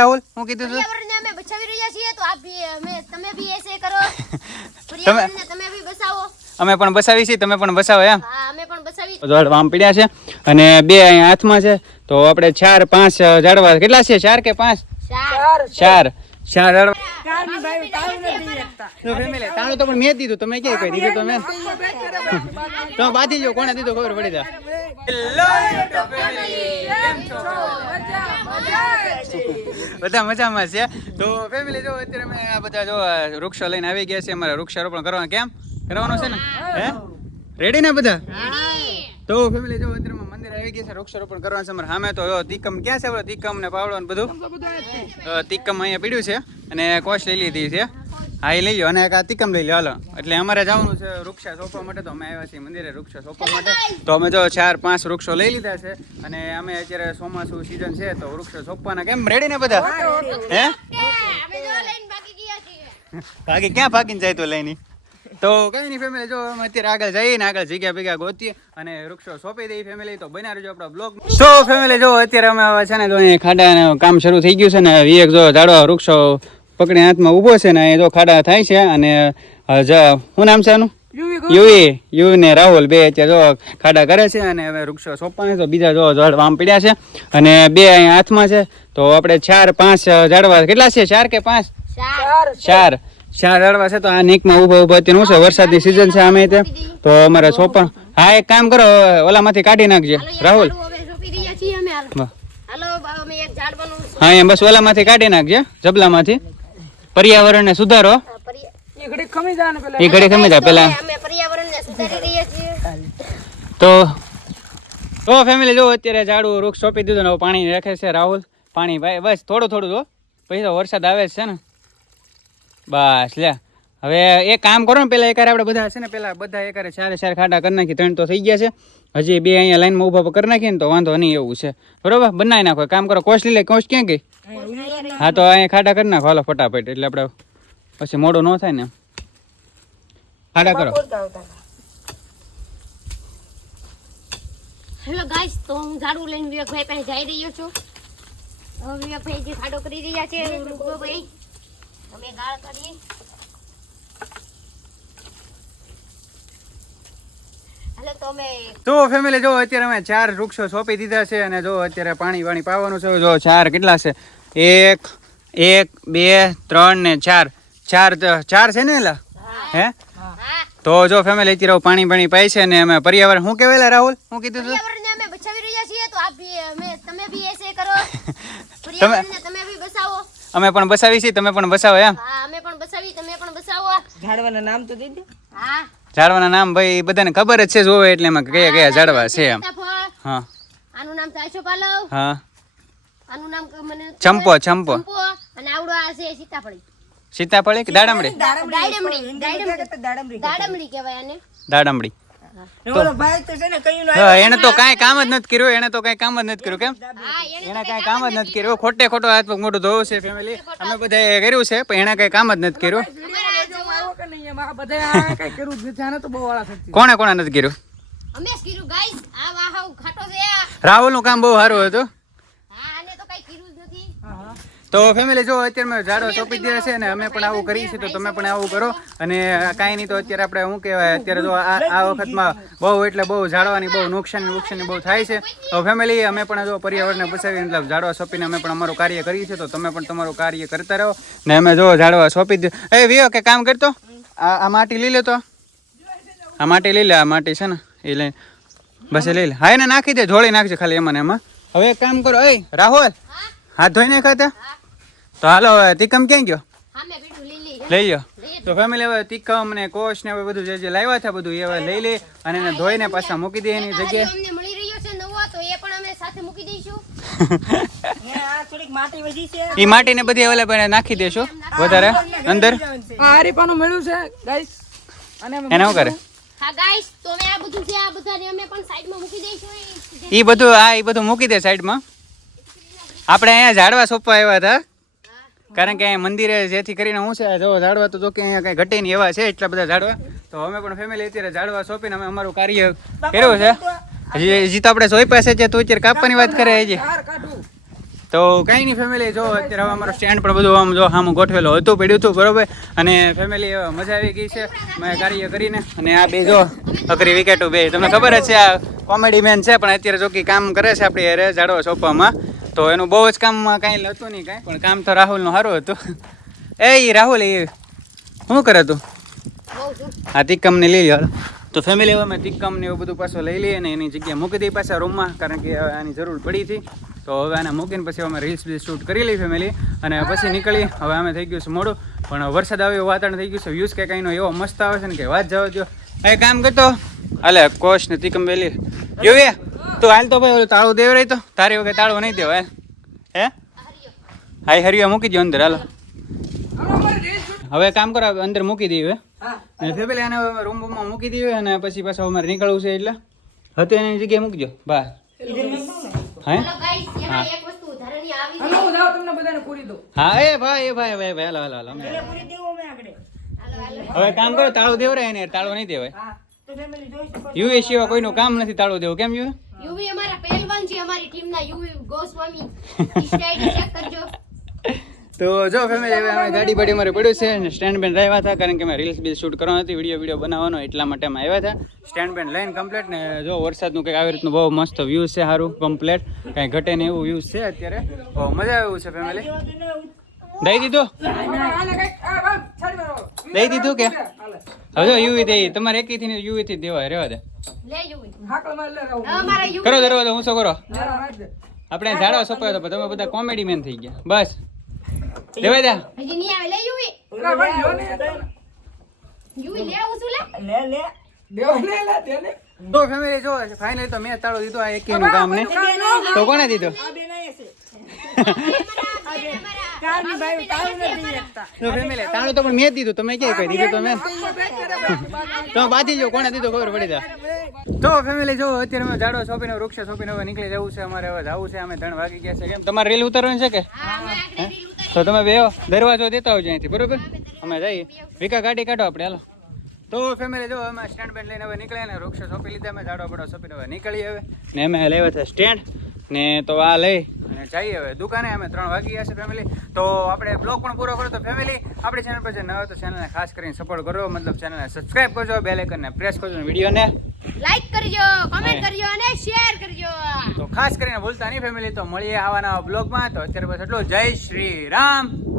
રાહુલ હું કીધું તું? પર્યાવરણને અમે બચાવી રહ્યા છીએ તો આપ ભી અમે તમે ભી એસે કરો. પર્યાવરણને તમે ભી બચાવો. અમે પણ બસાવી છીએ તમે પણ બસાવો એમ. હા અમે પણ બચાવી ઝાડ આમ પડ્યા છે. અને બે અહીંયા હાથમાં છે. તો આપણે ચાર પાંચ ઝાડવા કેટલા છે? ચાર કે પાંચ? ચાર. ચાર ચાર. ઝાડવા તાળું તો તાણું તો પણ મેં દીધું. તમે ક્યાં કહી દીધું તમે તો બાંધી જો કોને દીધું ખબર પડી જાય. બધા મજામાં છે. તો ફેમિલી જો અત્યારે અમે આ બધા જો વૃક્ષો લઈને આવી ગયા છે અમારે વૃક્ષારોપણ કરવાનું કેમ? કરવાનું છે ને? હે? રેડી ને બધા? તો ફેમિલી જો અત્યારે મંદિર આવી ગયા છે વૃક્ષારોપણ કરવાનું છે. અમારે સામે તો તીકમ ક્યાં છે? આપણો તીકમ ને પાવડો ને બધું? તીકમ અહીંયા પીડ્યું છે અને કોશ લઈ લીધી છે. હા એ લઈ લો અને એક આ તીકમ લઈ લો હાલો. એટલે અમારે જવાનું છે વૃક્ષા સોંપવા માટે. તો અમે આવ્યા છીએ મંદિરે વૃક્ષા સોંપવા માટે. તો અમે જો ચાર પાંચ વૃક્ષો લઈ લીધા છે. અને અમે અત્યારે ચોમાસું સિઝન છે તો વૃક્ષો સોંપવાના કેમ? રેડી ને બધા? હે? અમે જો લઈને બાકી ભાગી ક્યાં ભાગીને જાય તો લઈને? તો કઈ નહીં ફેમિલી જો અમે અત્યારે આગળ જઈએ ને આગળ જગ્યા ભેગા ગોતીએ અને વૃક્ષો સોંપી દઈએ ફેમિલી તો બના રહેજો આપણો બ્લોગ તો ફેમિલી જો અત્યારે અમે છે ને તો અહીં ખાડા કામ શરૂ થઈ ગયું છે ને વિવેક જો ઝાડવા વૃક્ષો પકડીને હાથમાં ઊભો છે ને એ જો ખાડા થાય છે અને શું નામ છે આનું? યુવી યુવી ને રાહુલ બે અત્યારે જો ખાડા કરે છે અને હવે વૃક્ષો સોંપવાના છે. તો બીજા જો ઝાડવા વામ પડ્યા છે અને બે અહીંયા હાથમાં છે. તો આપણે ચાર પાંચ ઝાડવા કેટલા છે? ચાર કે પાંચ? ચાર. ચાર. ચાર ઝાડવા છે તો આ નીકમાં ઊભો ઊભો અત્યારે શું છે? વરસાદની સિઝન છે આમે તે. તો અમારે સોંપણ. હા એક કામ કરો ઓલામાંથી કાઢી નાખજે. રાહુલ. હાલો, હવે સોંપી રહ્યા છીએ અમે હાલો. વાહ. હાલો બા, અમે એક ઝાડ બનવું હા એમ બસ ઓલામાંથી કાઢી નાખજે જબલામાંથી. પર્યાવરણને સુધારો. એ ઘડી ખમી જાય ને પેલા. એ ઘડી ખમી જાય પેલા. અમે પર્યાવરણને સુધારી રહ્યા છીએ. તો તો ફેમિલી જો અત્યારે ઝાડું વૃક્ષ સોંપી દીધું ને પાણી રાખે છે રાહુલ. પાણી ભાઈ બસ થોડું થોડું જો. પછી તો વરસાદ આવે જ છે ને. બસ લે હવે એ કામ કરો ને પેલા એકારે આપણે બધા છે ને પેલા બધા એકારે ચારે ચાર ખાડા કરી નાખી ત્રણ તો થઈ ગયા છે. હજી બે અહીંયા લાઈનમાં ઊભા કરી નાખીએ ને તો વાંધો નહીં એવું છે. બરોબર? બનાવી નાખો. કામ કરો કોસ્ટલી લઈ લે કોશ ક્યાં ગઈ? હા તો અહીંયા ખાડા કરી નાખો. હાલો ફટાફટ. એટલે આપણે પછી મોડો ન થાય ને ખાડા કરો. હેલો ગાઈસ તો હું ઝાડુ લઈને વિવેકભાઈ પાસે જઈ રહ્યો છું. વિવેકભાઈ જે ખાડો કરી રહ્યા છે અમે ગાળ કરીએ. તો તો ફેમિલી જો અત્યારે અમે ચાર વૃક્ષો સોંપી દીધા છે અને જો અત્યારે પાણી પાણી પાવાનું છે જો ચાર કેટલા છે? એક એક બે ત્રણ ને ચાર. ચાર ચાર છે ને એલા? હે? તો જો ફેમિલી અત્યારે પાણી પાણી પાય છે ને અમે પર્યાવરણ શું કહેવાય રાહુલ? શું કીધું તું? અમે બચાવી રહ્યા છીએ તો આપ ભી અમે તમે ભી એસે કરો. પર્યાવરણને તમે ભી બચાવો. અમે પણ બસાવી છીએ તમે પણ બસાવો એમ. હા અમે પણ બચાવી તમે પણ બચાવો. ઝાડવાના નામ તો દઈ દે હા. ઝાડવાના નામ ભાઈ બધાને ખબર જ છે જોવે એટલે એમાં કયા કયા ઝાડવા છે એમ. હા. આનું નામ આશો પાલવ. હા. આનું નામ મને ચંપો ચંપો. ચંપો અને આવડો આ છે સીતાફળી. સીતાફળી કે દાડમડી? દાડમડી. દાડમડી દાડમડી. કહેવાય. આને. દાડમડી. ને ઓલો ભાઈ તો છે ને કયું નો હા એને તો કાંઈ કામ જ નથી કર્યું એને તો કાંઈ કામ જ નથી કર્યું કેમ? હા એને કઈ કામ જ નથી કર્યું. ખોટે ખોટો હાથ પગ મોટું ધોવું છે ફેમિલી અમે બધાએ કર્યું છે પણ એને કાંઈ કામ જ નથી કર્યું. આવ્યો કે નહીં એમાં? આ બધા આ કઈ કર્યું જ નથી આને તો બહુ વાળા થતી. કોણે કોણે નથી કર્યું? રાહુલ રાહુલનું કામ બહુ સારું હતું હા આને તો કઈ કર્યું જ નથી તો ફેમિલી જો અત્યારે મેં ઝાડો સોંપી દીધા છે અને અમે પણ આવું કરીએ છીએ તો તમે પણ આવું કરો. અને કાંઈ નહીં તો અત્યારે આપણે શું કહેવાય અત્યારે જો આ આ વખતમાં બહુ એટલે બહુ ઝાડવાની બહુ નુકસાન નુકસાની બહુ થાય છે. તો ફેમિલી અમે પણ જો પર્યાવરણને બચાવી મતલબ ઝાડવા સોંપીને અમે પણ અમારું કાર્ય કરીએ છીએ તો તમે પણ તમારું કાર્ય કરતા રહો. ને અમે જો ઝાડવા સોંપી દે એ વિયો કે કામ કરતો? આ આ માટી લઈ લે તો આ માટી લઈ લે આ માટી છે ને એ લઈ. બસ લઈ લે. હા એને નાખી દે જોડી નાખજે ખાલી એમાં ને એમાં. હવે એક કામ કરો એ રાહુલ હાથ ધોઈ નાખા તે હાલો હવે તીકમ ક્યાં ગયો? લઈ લો તો ફેમિલી હવે તિકમ ને કોશ ને હવે બધું જે જે લાવ્યા છે બધું એ હવે લઈ લે અને એને ધોઈને પાછા મૂકી દે એની જગ્યાએ. અમને મળી રહ્યો છે નવો તો એ પણ અમે સાથે મૂકી દઈશું. અહીંયા માટી વધી છે. એ માટીને બધી હવે નાખી દેશો વધારે. અંદર? આ હરીફાનું મેળું છે ગાઈસ અને એને શું કરે હા ગાઈસ તો અમે આ બધું આ બધાને અમે પણ સાઈડમાં મૂકી દઈશું. એ બધું હા એ બધું મૂકી દે સાઈડમાં આપણે અહીંયા ઝાડવા સોંપવા આવ્યા હતા. કારણ કે મંદિરે જેથી કરીને હું છે, જો ઝાડવા તો જો કે અહીંયા કઈ ઘટે નહીં એવા છે એટલા બધા ઝાડવા. તો અમે પણ ફેમિલી અત્યારે ઝાડવા સોંપીને અમે અમારું કાર્ય કર્યું છે. હજી હજી તો આપણે સોંપ્યા છે જે તું અત્યારે કાપવાની વાત કરે હજી. તો કાંઈ નહીં ફેમિલી જો અત્યારે હવે અમારો સ્ટેન્ડ પણ બધું આમ જો આમ ગોઠવેલો હતું, પડ્યું હતું, બરોબર. અને ફેમિલી મજા આવી ગઈ છે. મેં કાર્ય કરીને. અને આ બે જો અઘરી વિકેટો બે. તમને ખબર જ છે, આ કોમેડી મેન છે, પણ અત્યારે જો કે કામ કરે છે આપણી હારે ઝાડવા સોંપવામાં. તો એનું બહુ જ કામમાં કાંઈ હતું નહીં કાંઈ, પણ કામ તો રાહુલનું સારું હતું. એ રાહુલ એ શું કરે તું? હા તિક્કમને લઈ લો તો ફેમિલી હવે અમે તિક્કમ ને એવું બધું પાછું લઈ લઈએ ને એની જગ્યાએ મૂકી દઈએ પાછા રૂમમાં કારણ કે હવે આની જરૂર પડી હતી. તો હવે આને મૂકીને પછી અમે રીલ્સ બી શૂટ કરી લઈ ફેમિલી અને પછી નીકળી હવે અમે થઈ ગયું છે મોડું. પણ વરસાદ આવ્યો વાતાવરણ થઈ ગયું છે. વ્યૂઝ કે કંઈનો એવો મસ્ત આવે છે ને કે વાત જવા દો એ કામ કરતો. હાલે કોશ ને તિક્કમ વેલી. યુવી તું હાલ તો ભાઈ તાળું દેવરાય તો. તારી વખત તાળું નહીં દેવાય હે? હાઈ હરિયો મૂકી દો અંદર હાલો. હવે કામ કરો અંદર મૂકી દઈએ હા. અને ફેમિલી આને રૂમ રૂમમાં મૂકી દઈએ અને પછી પાછા અમારે નીકળવું છે એટલે. હતી એની જગ્યાએ મૂકજો. બહાર હે? હેલો ગાઈસ એમાં એક વસ્તુ ધારણી આવી છે. હાલો હું જાઉં તમને બધાને પૂરી દઉં. હા એ ભાઈ એ ભાઈ ભાઈ ભાઈ હાલો હાલો હાલો અમે- હાલો હાલો. હવે કામ કરો તાળું દેવરાય ને તાળું નહીં દેવાય. યુ એ સિવાય કોઈનું કામ નથી તાળું દેવું. કેમ યુએ? યુવી અમારા પહેલવાન છે અમારી ટીમના યુવી ગોસ્વામી. ઇન્સ્ટા ચેક કરજો. તો જો ફેમિલી હવે અમે ગાડી બાડી મારે પડ્યું છે અને સ્ટેન્ડ બેન રહ્યા હતા કારણ કે અમે રીલ્સ બી શૂટ કરવાનો હતી વીડિયો વીડિયો બનાવવાનો એટલા માટે અમે આવ્યા હતા. સ્ટેન્ડ બેન લઈને કમ્પ્લેટ ને જો વરસાદનું કંઈક આવી રીતનું બહુ મસ્ત વ્યૂ છે સારું કમ્પ્લેટ કાંઈ ઘટે ને એવું વ્યૂ છે અત્યારે. બહુ મજા આવ્યું છે ફેમિલી દઈ દીધું. દઈ દીધું કે. હવે યુવી દે તમારે એકી થી યુવી થી દેવાય રેવા દે. લે લે કરો દરવાજો હું શું કરો. આપણે ઝાડવા સોંપાયો તો તમે બધા કોમેડી મેન થઈ ગયા. બસ. દેવાય દે. હજી નહીં આવે. લે યુવી. ના ભાઈ, લ્યો ને. યુવી લે હું શું લે? દેવો ને, લે, દે ને. તો ફેમિલી જો ફાઇનલી તો મેં તાળો દીધો આ એકી નું કામ ને. તો કોને દીધો? તો ફેમિલી તાળું તો પણ મેં દીધું તમે ક્યાં કહી દીધું તમે તો બાંધી જો કોને દીધો ખબર પડી જાય તો ફેમિલી જો અત્યારે અમે ઝાડો સોંપીને વૃક્ષ સોંપીને હવે નીકળી જવું છે અમારે હવે જવું છે અમે ત્રણ વાગી ગયા છે કેમ તમારે રેલ ઉતારવાની છે કે તો તમે બે દરવાજો દેતા આવજો અહીંથી બરોબર અમે જઈએ વિકા ગાડી કાઢો આપણે હાલો તો ફેમિલી જો અમે સ્ટેન્ડ બેન્ડ લઈને હવે નીકળ્યા ને? વૃક્ષ સોંપી લીધા અમે ઝાડો પડો સોંપીને હવે નીકળી હવે ને અમે લેવા છે સ્ટેન્ડ ને તો આ લઈ અને જઈએ હવે દુકાને. અમે ત્રણ વાગી ગયા છે ફેમિલી તો આપણે બ્લોગ પણ પૂરો કરો તો ફેમિલી આપણી ચેનલ પર જે ન હોય તો ચેનલને ખાસ કરીને સપોર્ટ કરો. મતલબ ચેનલને સબસ્ક્રાઇબ કરજો બેલ આઇકનને પ્રેસ કરજો વિડીયોને લાઈક કરજો કમેન્ટ કરજો અને શેર કરજો. તો ખાસ કરીને ભૂલતા નહીં ફેમિલી તો મળીએ આવા નવા બ્લોગમાં તો અત્યારે બસ એટલું. જય શ્રી રામ.